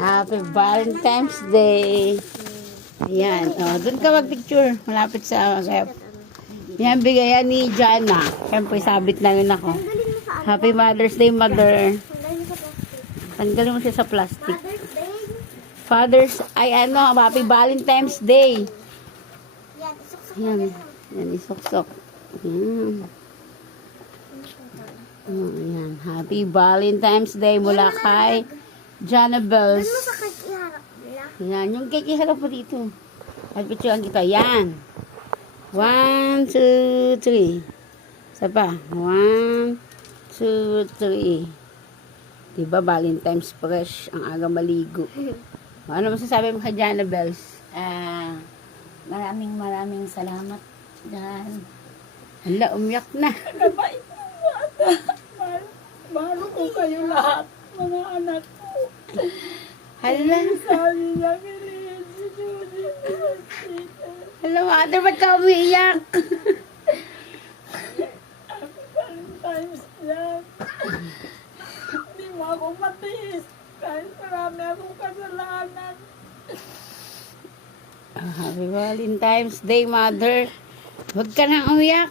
Happy Valentine's Day. Ayan. O, dun ka mag-picture. Malapit sa... Yan, bigayan ni Jana. Siyempre, sabit na yun ako. Happy Mother's Day, Mother. Tanggalin mo siya sa plastic. Father's... Ay, ano, Happy Valentine's Day. Yan. Yan, isok-sok. Yan. Oh, yan. Happy Valentine's Day mula kay Jana Bells. Yan, yung cake iharap mo dito. At picturean kita. Yan. 1, 2, 3. Isa pa. 1, 2, 3. Diba, Valentine's fresh. Ang aga maligo. Ano masasabi mo kay Jana Bells? Maraming salamat. Dan. Hala, umiyak na. Kabait mo bata. Mahal ko kayo lahat, mga anak ko. Hala. Sabi niya, kinihin si Judy. Hala, mother, ba't ka umiiyak? Happy Valentine's Day. Hindi mo ako matiis. Kahit marami akong kasalanan. Happy Valentine's Day, mother. Huwag ka nang umiyak.